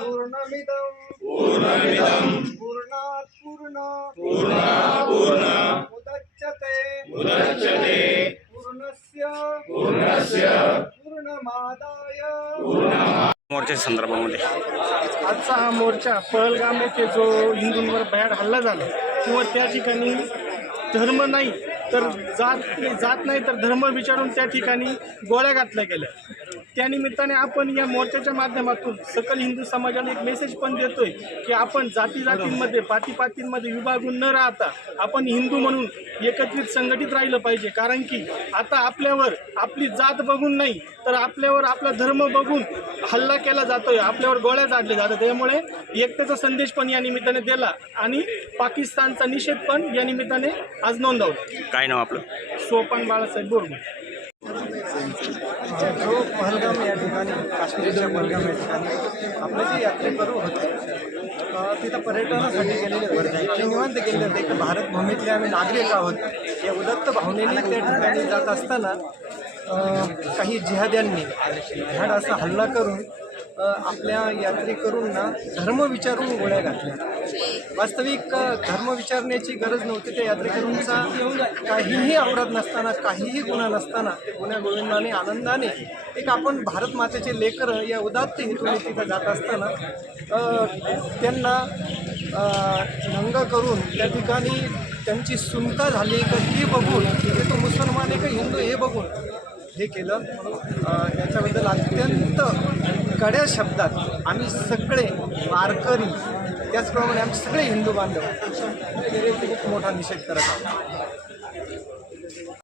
पूर्णमिदं पूर्णात् पूर्णम् उदच्यते पूर्णस्य पूर्णमादाय मोर्चा संदर्भामध्ये आजचा हा मोर्चा पहलगाम येथे जो हिंदूंवर भयाड हल्ला झाला किंवा त्या ठिकाणी धर्म नाही तर जात नाही तर धर्म विचारून त्या ठिकाणी गोळ्या घातल्या गेल्या। त्यानिमित्ताने आपण या मोर्चाच्या माध्यमातून सकल हिंदू समाजाला एक मेसेज पण देतोय की आपण जातींमध्ये पातीपातींमध्ये विभागून न राहता आपण हिंदू म्हणून एकत्रित संघटित राहिलं पाहिजे। कारण की आता आपल्यावर आपली जात बघून नाही तर आपल्यावर आपला धर्म बघून हल्ला केला जातोय, आपल्यावर गोळ्या झाडल्या जातात। त्यामुळे एकतेचा संदेश पण या निमित्ताने दिला आणि पाकिस्तानचा निषेध पण या निमित्ताने आज नोंदवला। काय नाव आपलं? सोपान बाळासाहेब बोरगुड। जो पहलगाम या ठिकाणी काश्मीरच्या पहलगाम या ठिकाणी आपले जे यात्रेकरू होते तिथं पर्यटनासाठी गेलेले होते आणि निवांत गेले होते की भारत भूमीतले आम्ही नागरिक आहोत या उदत्त भावनेने त्या ठिकाणी जात असताना काही जिहाद्यांनी भयाड असा हल्ला करून आपल्या यात्रेकरूंना धर्म विचारून गोळ्या घातल्या। वास्तविक धर्म विचारण्याची गरज नव्हती। त्या यात्रेकरूंचा काहीही अपराध नसताना, काहीही गुन्हा नसताना ते गुन्ह्या गोविंदाने आनंदाने एक आपण भारत मातेचे लेकरं या उदात्त हेतूने तिथं जात असताना त्यांना नंग करून त्या ठिकाणी त्यांची सुनता झाली का हे बघून हे तो मुसलमान आहे का हिंदू हे बघून हे केलं। याच्याबद्दल अत्यंत कड्या शब्दात आम्ही सगळे वारकरी त्याचप्रमाणे आम्ही सगळे हिंदू बांधव खूप मोठा निषेध करत आहोत।